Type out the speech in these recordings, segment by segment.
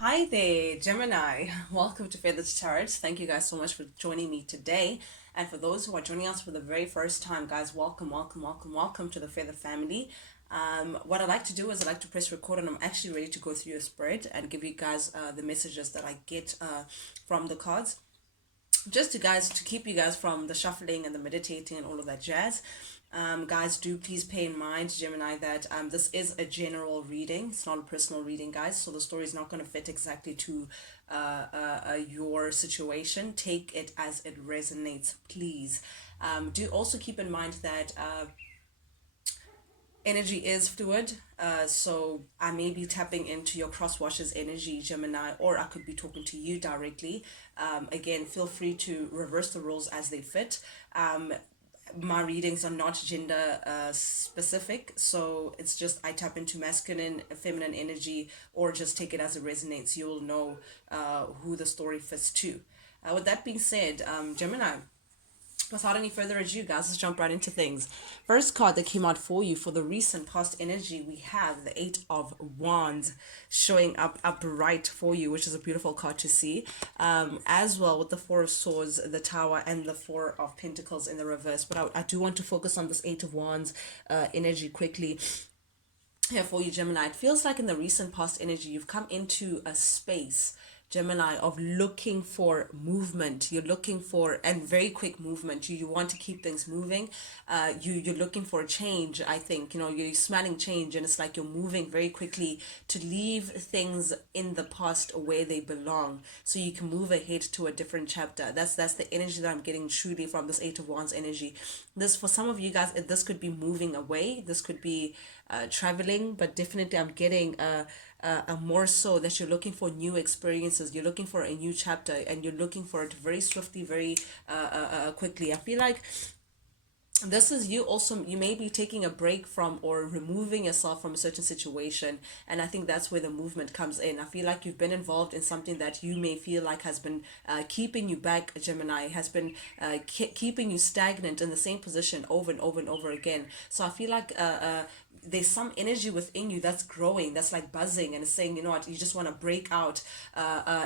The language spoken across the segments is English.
Hi there, Gemini. Welcome to Feathers Tarot. Thank you guys so much for joining me today. And for those who are joining us for the very first time, guys, welcome, welcome, welcome, welcome to the Feather family. What I like to do is I like to press record, and I'm actually ready to go through your spread and give you guys the messages that I get from the cards, just to keep you guys from the shuffling and the meditating and all of that jazz. Guys, do please pay in mind, Gemini, that this is a general reading. It's not a personal reading, guys. So the story is not going to fit exactly to your situation. Take it as it resonates, please. Do also keep in mind that energy is fluid. So I may be tapping into your cross watchers energy, Gemini, or I could be talking to you directly. Again, feel free to reverse the roles as they fit. My readings are not gender specific, so it's just I tap into masculine, feminine energy, or just take it as it resonates. You'll know who the story fits to. With that being said, Gemini, without any further ado, guys, let's jump right into things. First card that came out for you for the recent past energy, we have the Eight of Wands showing up upright for you, which is a beautiful card to see. As well with the Four of Swords, the Tower, and the Four of Pentacles in the reverse. But I do want to focus on this Eight of Wands energy quickly here for you, Gemini. It feels like in the recent past energy, you've come into a space, Gemini, of looking for movement. You're looking for, and very quick movement. You want to keep things moving. You're looking for a change. I think, you're smelling change, and it's like you're moving very quickly to leave things in the past where they belong, so you can move ahead to a different chapter. That's the energy that I'm getting truly from this Eight of Wands energy. This, for some of you guys, this could be moving away. This could be traveling, but definitely I'm getting a more so that you're looking for new experiences. You're looking for a new chapter, and you're looking for it very swiftly, very quickly. I feel like this is you also, you may be taking a break from or removing yourself from a certain situation, and I think that's where the movement comes in. I feel like you've been involved in something that you may feel like has been keeping you back, Gemini, has been keeping you stagnant in the same position over and over and over again. So I feel like there's some energy within you that's growing, that's like buzzing, and it's saying, you know what, you just want to break out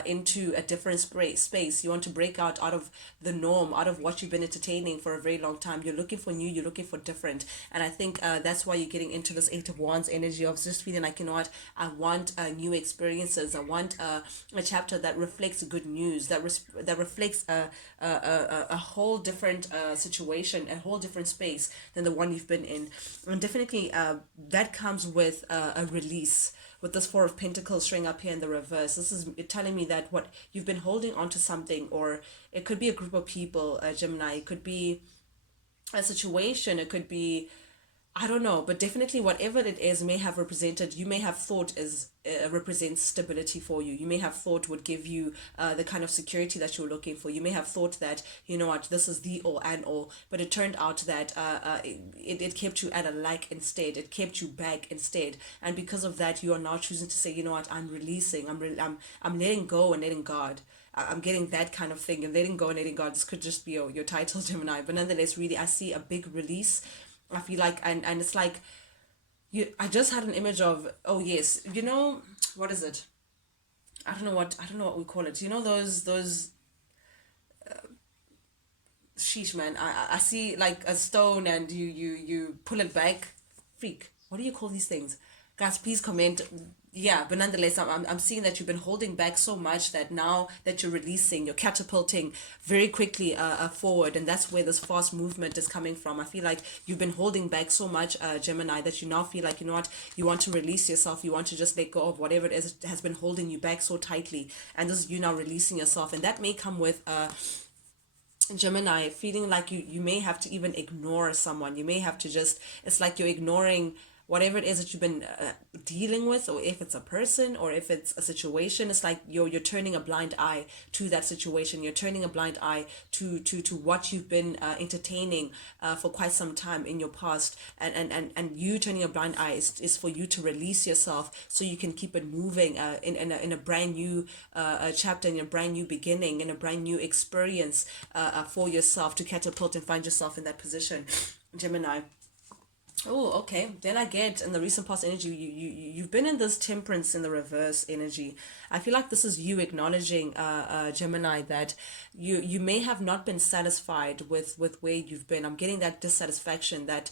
into a different space. You want to break out of the norm, out of what you've been entertaining for a very long time. You're looking for new, you're looking for different. And I think that's why you're getting into this Eight of Wands energy of just feeling like, you know what, I want new experiences. I want a chapter that reflects good news, that reflects a whole different situation, a whole different space than the one you've been in. And definitely that comes with a release. With this Four of Pentacles showing up here in the reverse, this is telling me that what you've been holding on to something, or it could be a group of people, Gemini, it could be a situation, it could be, I don't know, but definitely whatever it is may have represented, you may have thought is represents stability for you. You may have thought would give you the kind of security that you're looking for. You may have thought that, you know what, this is the all and all, but it turned out that it kept you at a like instead. It kept you back instead, and because of that, you are now choosing to say, you know what, I'm releasing. I'm letting go and letting God. I'm getting that kind of thing, and letting go and letting God. This could just be your title, Gemini, but nonetheless, really, I see a big release. I feel like, and it's like I just had an image of, oh yes, what is it? I don't know what we call it. Those sheesh, man. I see like a stone, and you pull it back. Freak. What do you call these things? Guys, please comment. Yeah, but nonetheless, I'm seeing that you've been holding back so much that now that you're releasing, you're catapulting very quickly forward, and that's where this fast movement is coming from. I feel like you've been holding back so much, Gemini, that you now feel like, you know what, you want to release yourself, you want to just let go of whatever it is that has been holding you back so tightly, and this is you now releasing yourself, and that may come with Gemini, feeling like you may have to even ignore someone. You may have to just, it's like you're ignoring whatever it is that you've been dealing with, or if it's a person or if it's a situation. It's like you're turning a blind eye to that situation. You're turning a blind eye to what you've been entertaining for quite some time in your past, and you turning a blind eye is for you to release yourself so you can keep it moving in a brand new chapter, in a brand new beginning, in a brand new experience for yourself, to catapult and find yourself in that position, Gemini. Oh, okay. Then I get in the recent past energy, you've been in this temperance in the reverse energy. I feel like this is you acknowledging, Gemini, that you may have not been satisfied with where you've been. I'm getting that dissatisfaction that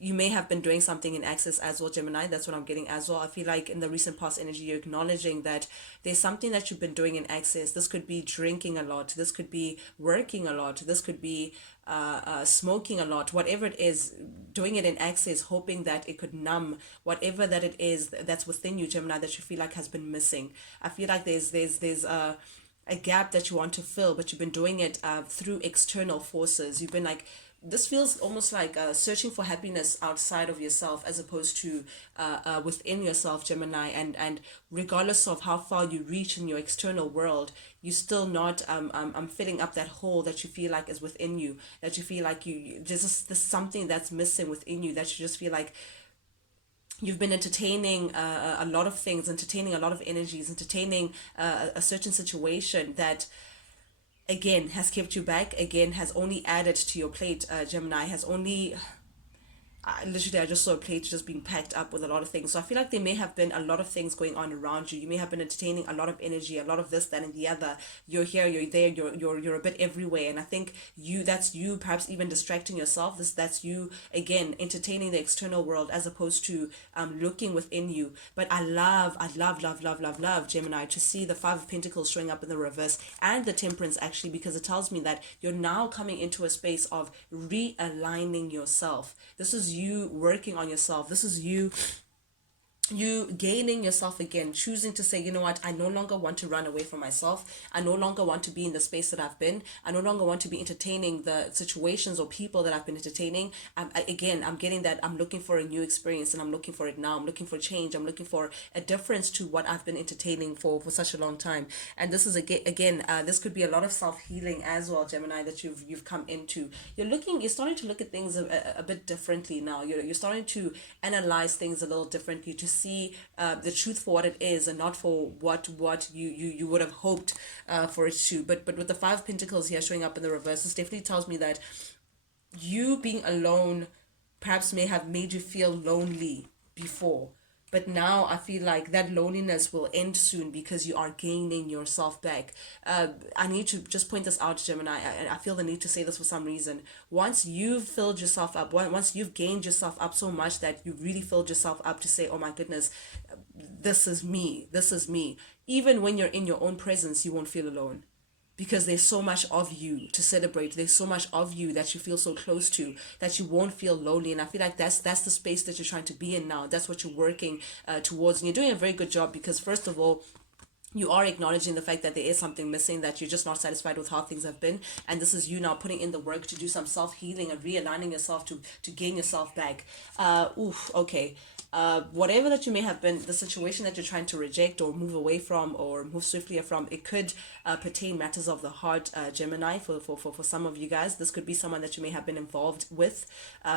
you may have been doing something in access as well, Gemini. That's what I'm getting as well. I feel like in the recent past energy, you're acknowledging that there's something that you've been doing in access. This could be drinking a lot. This could be working a lot. This could be smoking a lot. Whatever it is, doing it in access, hoping that it could numb whatever that it is that's within you, Gemini, that you feel like has been missing. I feel like there's a gap that you want to fill, but you've been doing it through external forces. You've been like, this feels almost like searching for happiness outside of yourself as opposed to within yourself, Gemini. And regardless of how far you reach in your external world, you still not filling up that hole that you feel like is within you, that you feel like there's something that's missing within you, that you just feel like you've been entertaining a lot of things, entertaining a lot of energies, entertaining a certain situation that again has kept you back, again has only added to your plate, Gemini, has only I just saw a plate just being packed up with a lot of things. So I feel like there may have been a lot of things going on around you. You may have been entertaining a lot of energy, a lot of this, that, and the other. You're here, you're there, you're a bit everywhere. And I think that's you perhaps even distracting yourself. That's you again entertaining the external world as opposed to looking within you. But I love Gemini to see the Five of Pentacles showing up in the reverse and the Temperance actually, because it tells me that you're now coming into a space of realigning yourself. This is you working on yourself. This is you gaining yourself again, choosing to say, you know what, I no longer want to run away from myself. I no longer want to be in the space that I've been. I no longer want to be entertaining the situations or people that I've been entertaining. I'm getting that I'm looking for a new experience and I'm looking for it now. I'm looking for change. I'm looking for a difference to what I've been entertaining for such a long time. And this is again, this could be a lot of self-healing as well, Gemini, that you've come into. You're starting to look at things a bit differently now. You're starting to analyze things a little differently, to see the truth for what it is and not for what you would have hoped for it to. But with the Five of Pentacles here showing up in the reverse, this definitely tells me that you being alone perhaps may have made you feel lonely before. But now I feel like that loneliness will end soon because you are gaining yourself back. I need to just point this out, Gemini. I feel the need to say this for some reason. Once you've filled yourself up, once you've gained yourself up so much that you really filled yourself up to say, oh my goodness, this is me, this is me. Even when you're in your own presence, you won't feel alone because there's so much of you to celebrate. There's so much of you that you feel so close to that you won't feel lonely. And I feel like that's the space that you're trying to be in now. That's what you're working towards, and you're doing a very good job because first of all, you are acknowledging the fact that there is something missing, that you're just not satisfied with how things have been, and this is you now putting in the work to do some self-healing and realigning yourself to gain yourself back. Okay. Whatever that you may have been, the situation that you're trying to reject or move away from or move swiftly from, it could pertain matters of the heart, Gemini, for some of you guys. This could be someone that you may have been involved with.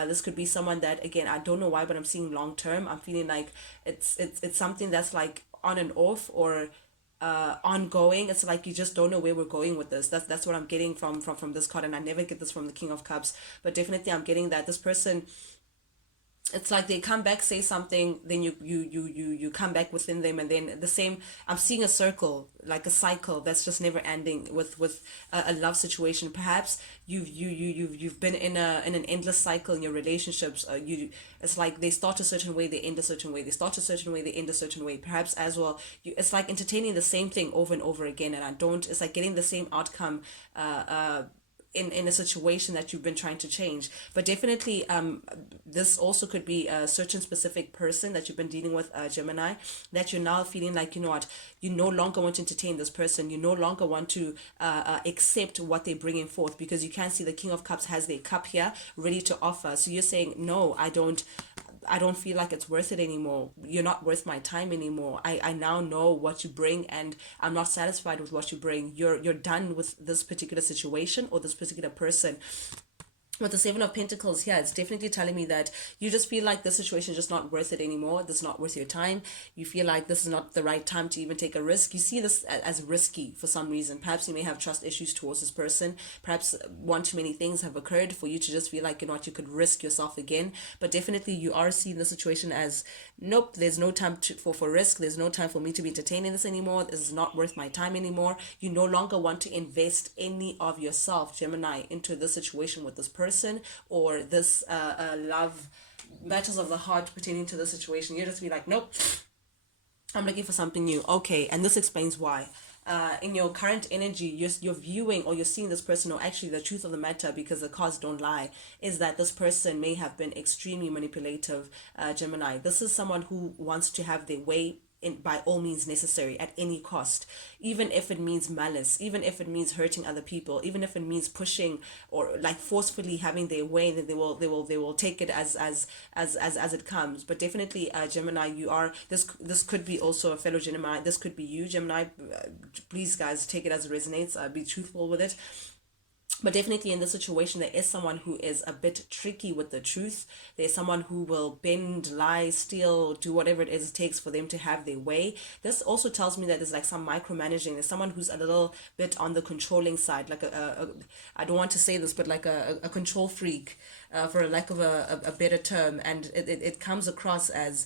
This could be someone that, again, I don't know why, but I'm seeing long term. I'm feeling like it's something that's like on and off or ongoing. It's like you just don't know where we're going with this. That's what I'm getting from this card, and I never get this from the King of Cups, but definitely I'm getting that this person, it's like they come back, say something, then you come back within them, and then the same. I'm seeing a circle, like a cycle that's just never ending with a love situation. Perhaps you've been in an endless cycle in your relationships. It's like they start a certain way, they end a certain way, they start a certain way, they end a certain way. Perhaps as well, it's like entertaining the same thing over and over again, and I don't. It's like getting the same outcome. In a situation that you've been trying to change. But definitely this also could be a certain specific person that you've been dealing with, Gemini, that you're now feeling like, you know what, you no longer want to entertain this person, you no longer want to accept what they're bringing forth, because you can see the King of Cups has their cup here ready to offer. So you're saying, no, I don't feel like it's worth it anymore. You're not worth my time anymore. I now know what you bring, and I'm not satisfied with what you bring. You're done with this particular situation or this particular person. with the Seven of Pentacles here, it's definitely telling me that you just feel like this situation is just not worth it anymore. This is not worth your time. You feel like this is not the right time to even take a risk. You see this as risky for some reason. Perhaps you may have trust issues towards this person. Perhaps one too many things have occurred for you to just feel like, you know what, you could risk yourself again. But definitely you are seeing the situation as, nope, there's no time for risk. There's no time for me to be entertaining this anymore. This is not worth my time anymore. You no longer want to invest any of yourself, Gemini, into this situation with this person or this love matters of the heart pertaining to the situation. You just be like, nope, I'm looking for something new. Okay, and this explains why. In your current energy, you're viewing or you're seeing this person, or actually the truth of the matter, because the cards don't lie, is that this person may have been extremely manipulative, Gemini. This is someone who wants to have their way in, by all means necessary, at any cost, even if it means malice, even if it means hurting other people, even if it means pushing or like forcefully having their way, then they will take it as it comes. But definitely, Gemini, you are this could be also a fellow Gemini. This could be you, Gemini. Please, guys, take it as it resonates. Be truthful with it. But definitely in this situation, there is someone who is a bit tricky with the truth. There's someone who will bend, lie, steal, do whatever it is it takes for them to have their way. This also tells me that there's like some micromanaging. There's someone who's a little bit on the controlling side, like I don't want to say this, but like a control freak, for lack of a better term. And it comes across as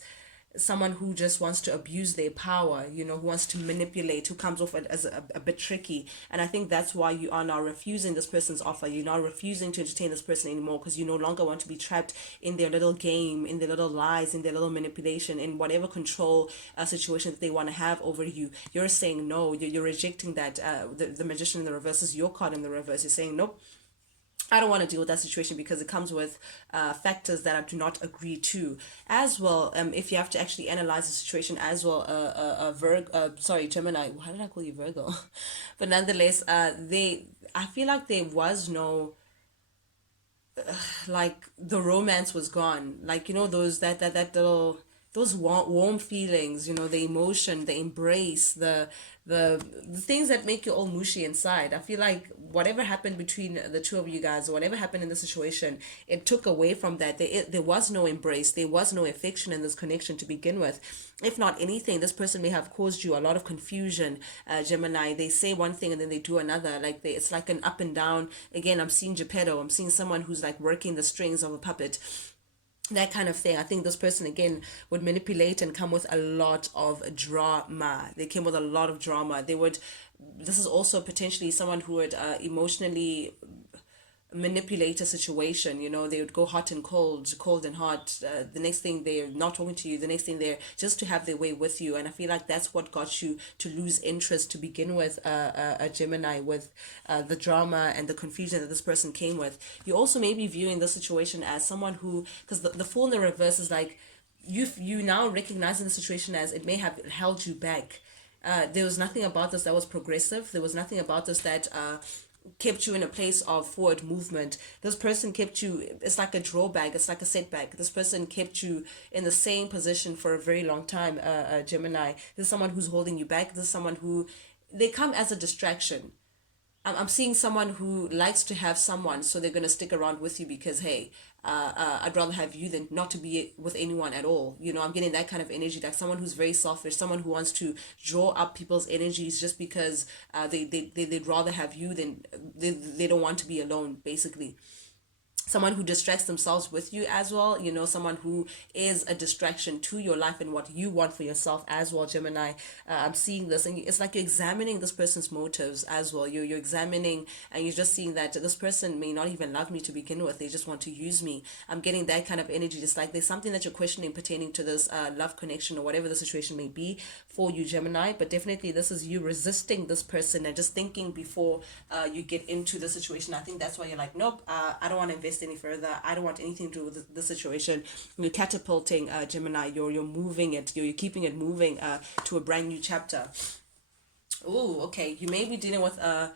someone who just wants to abuse their power, you know, who wants to manipulate, who comes off as a bit tricky. And I think that's why you are now refusing this person's offer. You're now refusing to entertain this person anymore because you no longer want to be trapped in their little game, in their little lies, in their little manipulation, in whatever control situation that they want to have over you. You're saying no, you're rejecting that. The Magician in the reverse is your card in the reverse. You're saying nope, I don't want to deal with that situation because it comes with factors that I do not agree to. As well, if you have to actually analyze the situation as well, sorry, Gemini. Why did I call you Virgo? But nonetheless, I feel like there was no, like the romance was gone. Like, you know, those that little, those warm feelings, you know, the emotion, the embrace, the things that make you all mushy inside. I feel like whatever happened between the two of you guys, or whatever happened in the situation, it took away from that. There was no embrace, there was no affection in this connection to begin with. If not anything, this person may have caused you a lot of confusion, Gemini. They say one thing and then they do another. Like it's like an up and down. Again, I'm seeing Geppetto. I'm seeing someone who's like working the strings of a puppet, that kind of thing. I think this person again would manipulate and come with a lot of drama. They came with a lot of drama. This is also potentially someone who would emotionally manipulate a situation. You know, they would go hot and cold, cold and hot. The next thing they're not talking to you, the next thing they're just to have their way with you. And I feel like that's what got you to lose interest to begin with, a Gemini, with the drama and the confusion that this person came with. You also may be viewing the situation as someone who, because the Fool in the reverse is like, you now recognizing the situation as it may have held you back. There was nothing about this that was progressive. There was nothing about this that kept you in a place of forward movement. This person kept you, it's like a drawback, it's like a setback. This person kept you in the same position for a very long time, Gemini. This is someone who's holding you back. This is someone who, they come as a distraction. I'm seeing someone who likes to have someone, so they're going to stick around with you because, hey, I'd rather have you than not to be with anyone at all. You know, I'm getting that kind of energy, like someone who's very selfish, someone who wants to draw up people's energies just because they'd rather have you than they don't want to be alone, basically. Someone who distracts themselves with you as well, you know, someone who is a distraction to your life and what you want for yourself as well, Gemini. I'm seeing this, and it's like you're examining this person's motives as well. You're examining, and you're just seeing that this person may not even love me to begin with. They just want to use me. I'm getting that kind of energy, just like there's something that you're questioning pertaining to this love connection or whatever the situation may be for you, Gemini. But definitely this is you resisting this person and just thinking before you get into the situation. I think that's why you're like, nope, I don't want to invest any further. I don't want anything to do with the situation. You're catapulting, Gemini. You're moving it. You're keeping it moving to a brand new chapter. Oh, okay. You may be dealing with a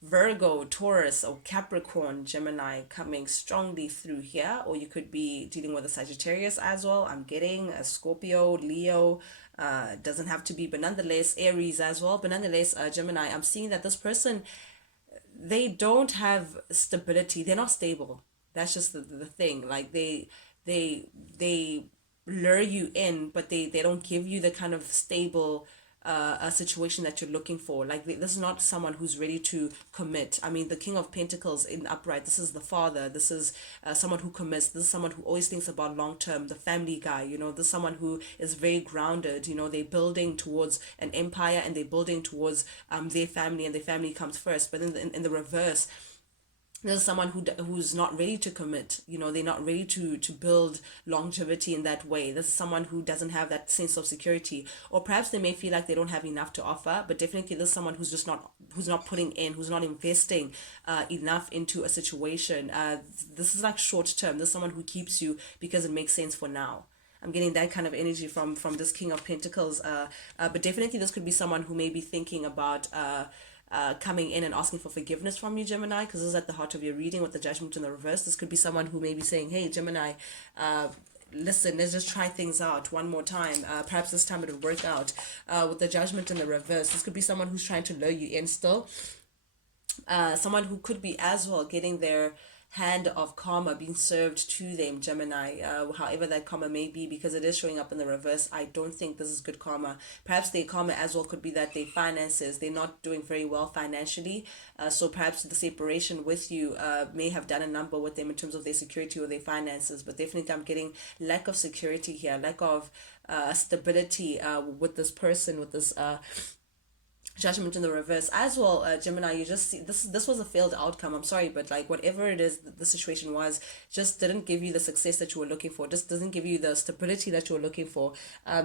Virgo, Taurus, or Capricorn, Gemini coming strongly through here, or you could be dealing with a Sagittarius as well. I'm getting a Scorpio, Leo. Doesn't have to be, but nonetheless, Aries as well. But nonetheless, Gemini, I'm seeing that this person, they don't have stability. They're not stable. That's just the thing. Like they lure you in, but they don't give you the kind of stable a situation that you're looking for. Like this is not someone who's ready to commit. I mean, the King of Pentacles in upright. This is the father. This is someone who commits. This is someone who always thinks about long term. The family guy. You know, this is someone who is very grounded. You know, they're building towards an empire and they're building towards their family, and their family comes first. But in the reverse, there's someone who's not ready to commit. You know, they're not ready to build longevity in that way. This is someone who doesn't have that sense of security, or perhaps they may feel like they don't have enough to offer, but definitely there's someone who's not putting in, who's not investing enough into a situation. This is like short term. This is someone who keeps you because it makes sense for now. I'm getting that kind of energy from this King of Pentacles. But definitely this could be someone who may be thinking about coming in and asking for forgiveness from you, Gemini, because this is at the heart of your reading with the Judgment in the reverse. This could be someone who may be saying, hey, Gemini, listen, let's just try things out one more time. Perhaps this time it'll work out. With the Judgment in the reverse, this could be someone who's trying to lure you in still. Someone who could be as well getting their hand of karma being served to them, Gemini, however that karma may be, because it is showing up in the reverse. I don't think this is good karma. Perhaps their karma as well could be that their finances, they're not doing very well financially, so perhaps the separation with you may have done a number with them in terms of their security or their finances. But definitely I'm getting lack of security here, lack of stability with this person, with this Judgment in the reverse as well. Gemini, you just see this was a failed outcome. I'm sorry, but like whatever it is the situation was, just didn't give you the success that you were looking for, just doesn't give you the stability that you were looking for.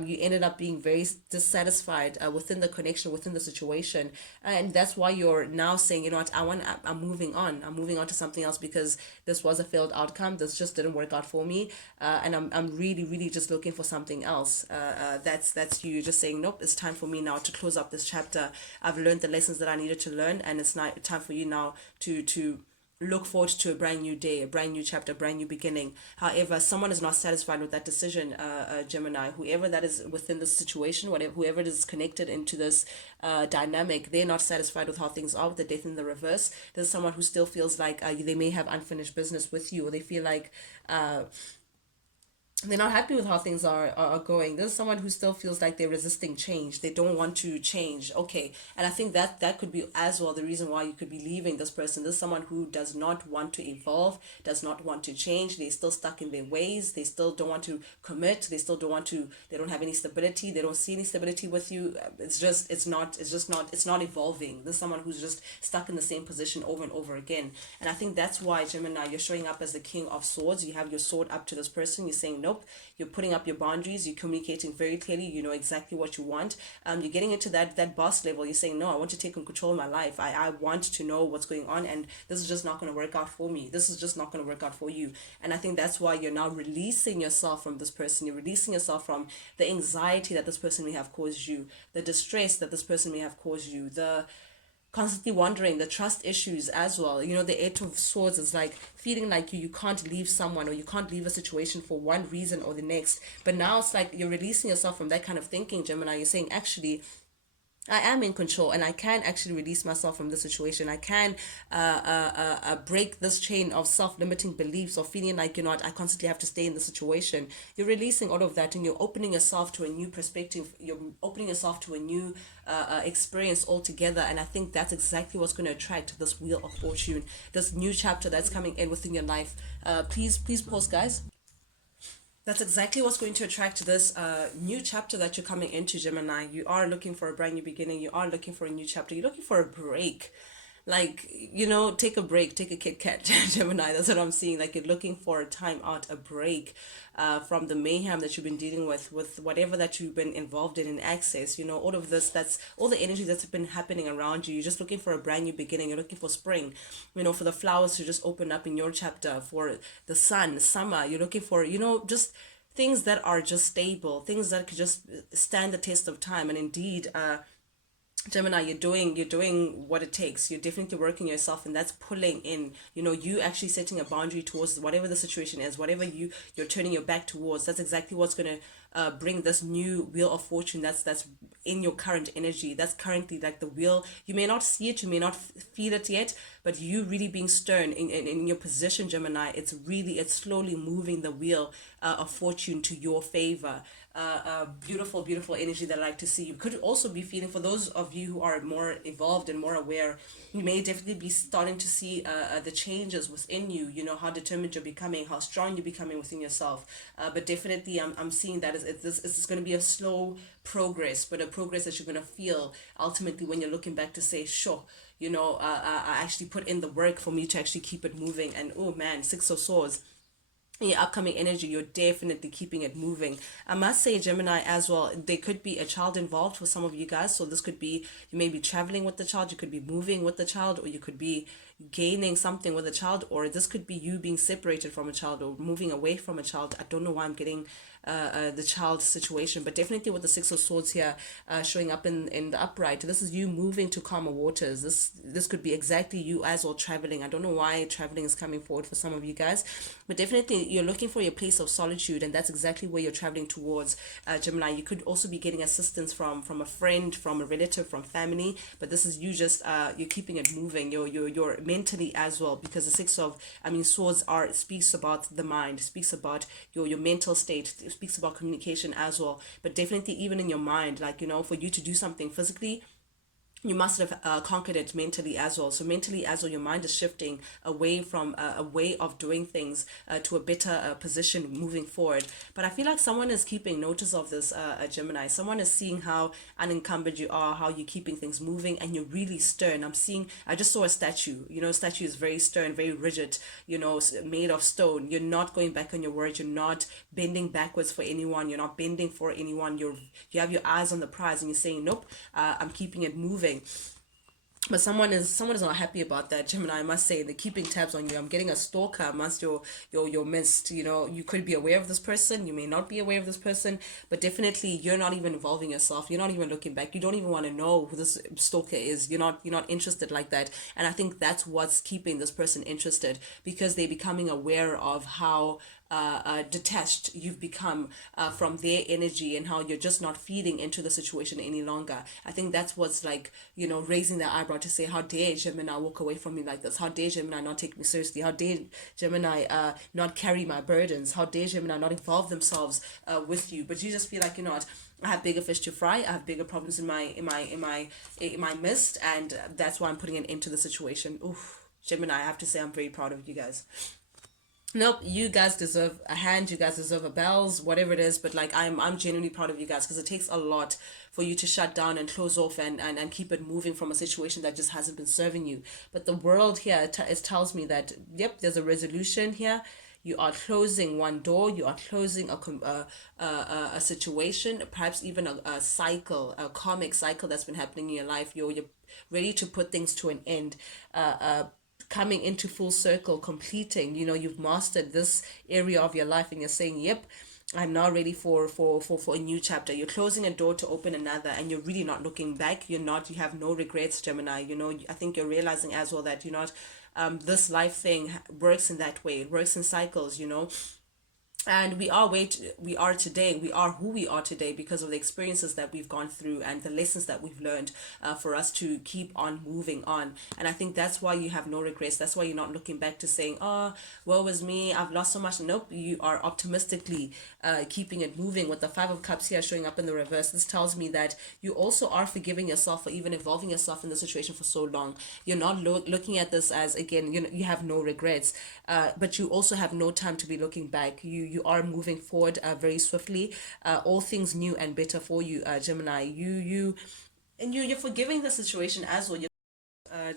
You ended up being very dissatisfied within the connection, within the situation, and that's why you're now saying, you know what, I'm moving on, I'm moving on to something else, because this was a failed outcome, this just didn't work out for me, and I'm really just looking for something else. That's you just saying, nope, it's time for me now to close up this chapter. I've learned the lessons that I needed to learn, and it's now time for you now to look forward to a brand new day, a brand new chapter, a brand new beginning. However, someone is not satisfied with that decision, Gemini. Whoever that is within this situation, whoever it is connected into this dynamic, they're not satisfied with how things are with the Death in the reverse. There's someone who still feels like they may have unfinished business with you, or they feel like they're not happy with how things are going. There's someone who still feels like they're resisting change. They don't want to change. Okay. And I think that could be as well the reason why you could be leaving this person. There's someone who does not want to evolve, does not want to change. They're still stuck in their ways. They still don't want to commit. They still don't want to, they don't have any stability. They don't see any stability with you. It's not evolving. There's someone who's just stuck in the same position over and over again. And I think that's why, Gemini, you're showing up as the King of Swords. You have your sword up to this person. You're saying, nope. You're putting up your boundaries. You're communicating very clearly. You know exactly what you want. You're getting into that boss level. You're saying, no, I want to take control of my life. I want to know what's going on, and this is just not going to work out for me. This is just not going to work out for you. And I think that's why you're now releasing yourself from this person. You're releasing yourself from the anxiety that this person may have caused you, the distress that this person may have caused you, the constantly wondering, the trust issues as well. You know, the Eight of Swords is like feeling like you can't leave someone, or you can't leave a situation for one reason or the next. But now it's like you're releasing yourself from that kind of thinking, Gemini. You're saying, actually, I am in control, and I can actually release myself from the situation. I can break this chain of self-limiting beliefs, or feeling like, you know what, I constantly have to stay in the situation. You're releasing all of that, and you're opening yourself to a new perspective. You're opening yourself to a new experience altogether. And I think that's exactly what's going to attract this Wheel of Fortune, this new chapter that's coming in within your life. Please pause, guys. That's exactly what's going to attract this new chapter that you're coming into, Gemini. You are looking for a brand new beginning. You are looking for a new chapter. You're looking for a break. Like, you know, take a break, take a Kit Kat, Gemini. That's what I'm seeing. Like, you're looking for a time out, a break from the mayhem that you've been dealing with whatever that you've been involved in access. You know, all of this, that's all the energy that's been happening around you. You're just looking for a brand new beginning. You're looking for spring, you know, for the flowers to just open up in your chapter, for the sun, summer. You're looking for, you know, just things that are just stable, things that could just stand the test of time. And indeed, Gemini, you're doing what it takes. You're definitely working yourself, and that's pulling in, you know, you actually setting a boundary towards whatever the situation is, whatever you're turning your back towards. That's exactly what's going to bring this new wheel of fortune that's in your current energy. That's currently like the wheel. You may not see it, you may not feel it yet, but you really being stern in your position, Gemini, it's slowly moving the wheel of fortune to your favor. Beautiful, beautiful energy that I like to see. You could also be feeling, for those of you who are more evolved and more aware, you may definitely be starting to see the changes within you. You know how determined you're becoming, how strong you're becoming within yourself. But definitely, I'm seeing that it's going to be a slow progress, but a progress that you're going to feel ultimately when you're looking back to say, sure, I actually put in the work for me to actually keep it moving. And oh man, Six of Swords, your upcoming energy, you're definitely keeping it moving. I must say, Gemini, as well, there could be a child involved for some of you guys. So this could be, you may be traveling with the child, you could be moving with the child, or you could be gaining something with a child, or this could be you being separated from a child or moving away from a child. I don't know why I'm getting the child situation, but definitely with the Six of Swords here showing up in the upright, this is you moving to calmer waters. This could be exactly you as well traveling. I don't know why traveling is coming forward for some of you guys, but definitely you're looking for your place of solitude, and that's exactly where you're traveling towards. Gemini, you could also be getting assistance from a friend, from a relative, from family, but this is you just you're keeping it moving. You're mentally as well, because the Swords are speaks about the mind, speaks about your mental state, speaks about communication as well. But definitely even in your mind, like, for you to do something physically, you must have conquered it mentally as well. So mentally as well, your mind is shifting away from a way of doing things to a better position moving forward. But I feel like someone is keeping notice of this, Gemini. Someone is seeing how unencumbered you are, how you're keeping things moving, and you're really stern. I just saw a statue. A statue is very stern, very rigid, made of stone. You're not going back on your word. You're not bending backwards for anyone. You're not bending for anyone. You have your eyes on the prize, and you're saying, nope, I'm keeping it moving. But someone is not happy about that, Gemini. I must say, they're keeping tabs on you. I'm getting a stalker amongst your midst. You could be aware of this person, you may not be aware of this person, but definitely you're not even involving yourself. You're not even looking back. You don't even want to know who this stalker is. You're not interested like that. And I think that's what's keeping this person interested, because they're becoming aware of how detached you've become from their energy, and how you're just not feeding into the situation any longer. I think that's what's like, raising their eyebrow to say, how dare Gemini walk away from me like this? How dare Gemini not take me seriously? How dare Gemini not carry my burdens? How dare Gemini not involve themselves with you? But you just feel like, what? I have bigger fish to fry. I have bigger problems in my midst, and that's why I'm putting an end to the situation. Oof, Gemini, I have to say I'm very proud of you guys. Nope, you guys deserve a hand. You guys deserve a bells, whatever it is. But like, I'm genuinely proud of you guys, because it takes a lot for you to shut down and close off and keep it moving from a situation that just hasn't been serving you. But the world here, it tells me that, yep, there's a resolution here. You are closing one door. You are closing a situation, perhaps even a cycle, a karmic cycle that's been happening in your life. You're ready to put things to an end. Coming into full circle, completing, you've mastered this area of your life, and you're saying, yep, I'm now ready for a new chapter. You're closing a door to open another, and you're really not looking back. You have no regrets, Gemini. I think you're realizing as well that you're not, this life thing works in that way. It works in cycles, and we are today, we are who we are today, because of the experiences that we've gone through and the lessons that we've learned, for us to keep on moving on. And I think that's why you have no regrets. That's why you're not looking back to saying, oh, woe was me, I've lost so much. Nope, you are optimistically keeping it moving. With the Five of Cups here showing up in the reverse, this tells me that you also are forgiving yourself for even involving yourself in the situation for so long. You're not looking at this as, again, you have no regrets, but you also have no time to be looking back. You are moving forward very swiftly. All things new and better for you, Gemini. You're forgiving the situation as well,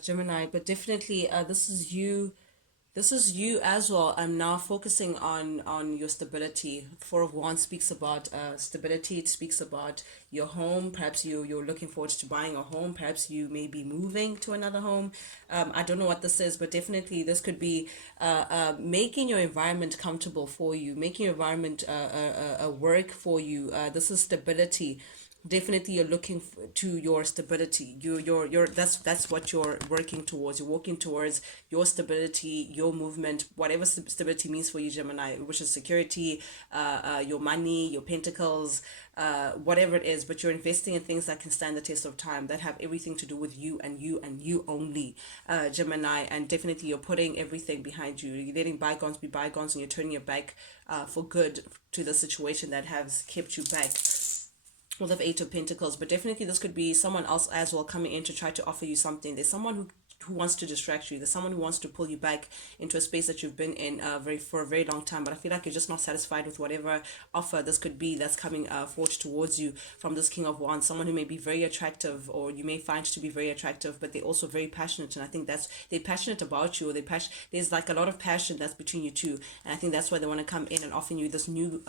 Gemini. But definitely, this is you as well. I'm now focusing on your stability. Four of Wands speaks about stability. It speaks about your home. Perhaps you're looking forward to buying a home. Perhaps you may be moving to another home. I don't know what this is, but definitely this could be making your environment comfortable for you, making your environment work for you. This is stability. definitely you're looking to your stability. You're that's what you're working towards. You're working towards your stability, your movement, whatever stability means for you, Gemini, which is security, your money, your pentacles, whatever it is. But you're investing in things that can stand the test of time, that have everything to do with you and you and you only, Gemini. And definitely you're putting everything behind you. You're letting bygones be bygones, and you're turning your back for good to the situation that has kept you back with the Eight of Pentacles. But definitely this could be someone else as well coming in to try to offer you something. There's someone who wants to distract you. There's someone who wants to pull you back into a space that you've been in for a very long time. But I feel like you're just not satisfied with whatever offer this could be that's coming forged towards you from this King of Wands. Someone who may be very attractive, or you may find to be very attractive, but they're also very passionate. And I think that's, they're passionate about you, or there's like a lot of passion that's between you two. And I think that's why they want to come in and offer you this new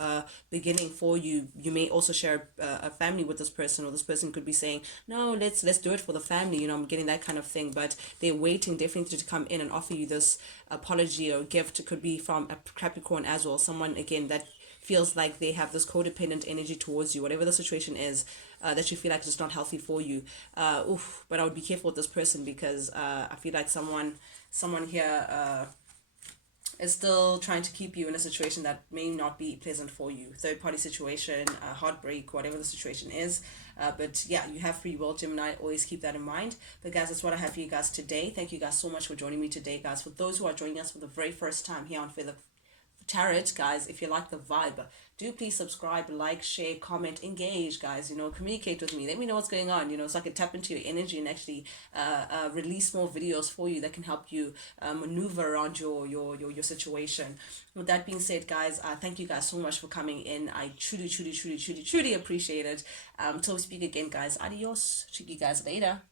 beginning for you. You may also share a family with this person, or this person could be saying, no, let's do it for the family. I'm getting that kind of thing. But they're waiting definitely to come in and offer you this apology or gift. It could be from a Capricorn as well, someone again that feels like they have this codependent energy towards you, whatever the situation is, that you feel like is just not healthy for you. But I would be careful with this person, because I feel like someone here is still trying to keep you in a situation that may not be pleasant for you. Third party situation, heartbreak, whatever the situation is. But yeah, you have free will, Gemini. Always keep that in mind. But guys, that's what I have for you guys today. Thank you guys so much for joining me today, guys. For those who are joining us for the very first time here on Feather Tarot, guys, if you like the vibe, do please subscribe, like, share, comment, engage, guys. Communicate with me. Let me know what's going on, so I can tap into your energy and actually release more videos for you that can help you maneuver around your situation. With that being said, guys, thank you guys so much for coming in. I truly, truly, truly, truly, truly appreciate it. Until we speak again, guys, adios. See you guys later.